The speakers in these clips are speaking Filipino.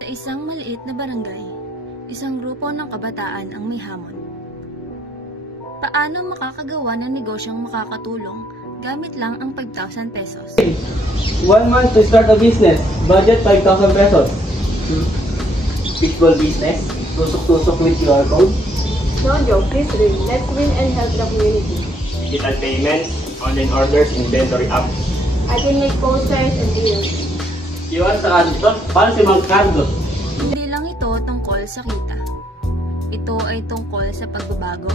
Sa isang maliit na barangay, isang grupo ng kabataan ang may hamon. Paano makakagawa ng negosyong makakatulong gamit lang ang 5,000 pesos? 1 month to start a business. Budget 5,000 pesos. Fishbowl business. Tusok-tusok with QR code. No joke, please read. Let's win and help the community. Digital payments, online orders, inventory app. I can make posters and deals. Iwan sa kanto. Paano si Mang Cardo? Hindi lang ito tungkol sa kita. Ito ay tungkol sa pagbabago,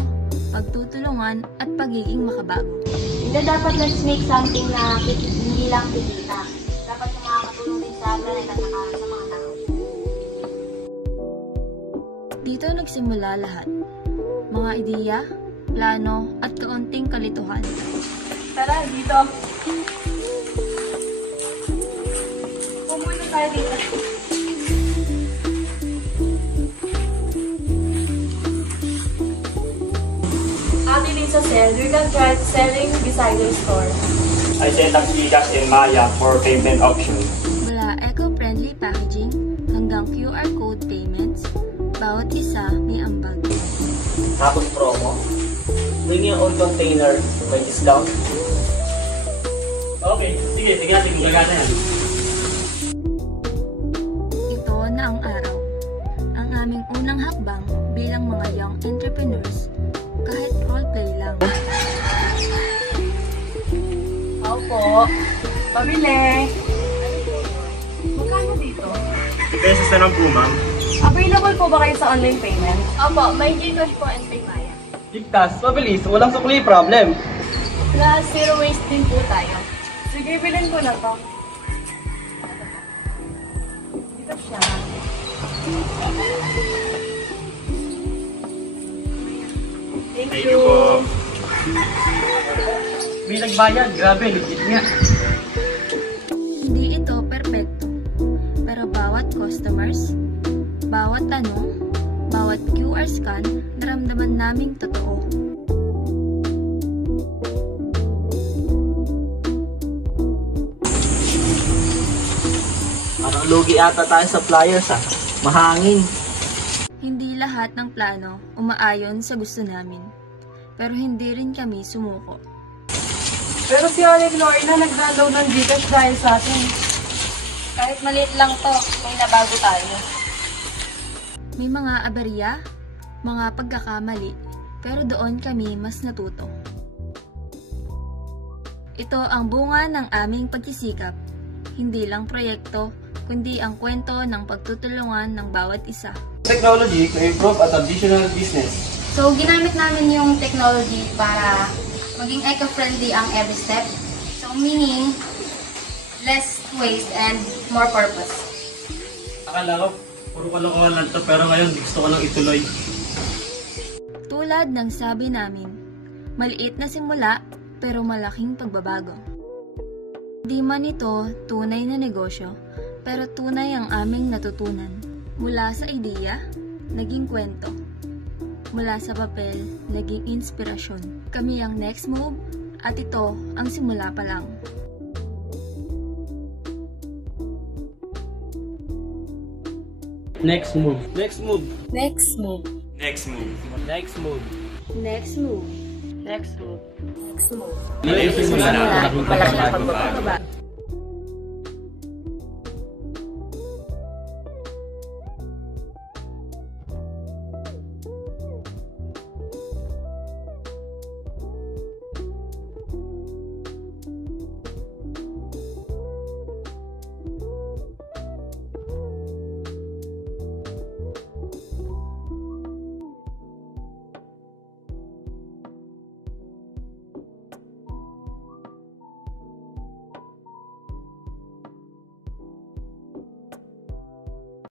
pagtutulungan at pagiging makabago. Hindi dapat let's make something na hindi lang kikita. Dapat yung makakatulong din sa planet at sa mga tao. Dito nagsimula lahat. Mga ideya, plano at kaunting kalituhan. Tara, dito. Pumunta tayo dito. Ate Lisa said, we can try selling beside the store. I set up GCash and Maya for payment option. Mula eco-friendly packaging hanggang QR code payments, bawat isa may ambag. Tapos promo. Bring your own container. May discount. Okay, sige natin kung gagana yan. Ito na ang araw. Ang aming unang hakbang bilang mga young entrepreneurs, kahit roleplay lang. Opo. Pabili. Magkano dito? Pesos na lang po, ma'am. Available po ba kayo sa online payment? Opo, may GCash po and PayMaya. Ligtas, mabilis, walang sukli problem. Plus, zero waste din po tayo. Sige, bilhin ko na to. Dito siya. Thank you. po. May nagbayad, grabe, legit nga. Hindi ito perpekto, pero bawat customers, bawat tanong, bawat QR scan, naramdaman naming totoo. Parang lugi ata tayo sa flyers Mahangin. Hindi lahat ng plano umaayon sa gusto namin, pero hindi rin kami sumuko. Pero si Ate Lorna nag-download ng GCash dahil sa atin. Kahit maliit lang to, may nabago tayo. May mga aberya, mga pagkakamali, pero doon kami mas natuto. Ito ang bunga ng aming pagsisikap, hindi lang proyekto, kundi ang kwento ng pagtutulungan ng bawat isa. Technology to improve a traditional business. So, ginamit namin yung technology para maging eco-friendly ang every step. So, meaning, less waste and more purpose. Akala ko, puro kalokohan lang to, pero ngayon gusto ko lang ituloy. Tulad ng sabi namin, maliit na simula pero malaking pagbabago. Di man ito tunay na negosyo, pero tunay ang aming natutunan. Mula sa ideya, naging kwento. Mula sa papel, naging inspirasyon. Kami ang next move at ito ang simula pa lang. Next move. Next move. Next move. Next move. Next move. Next move. Next move. Next move. Next move. Malaking pagbabago.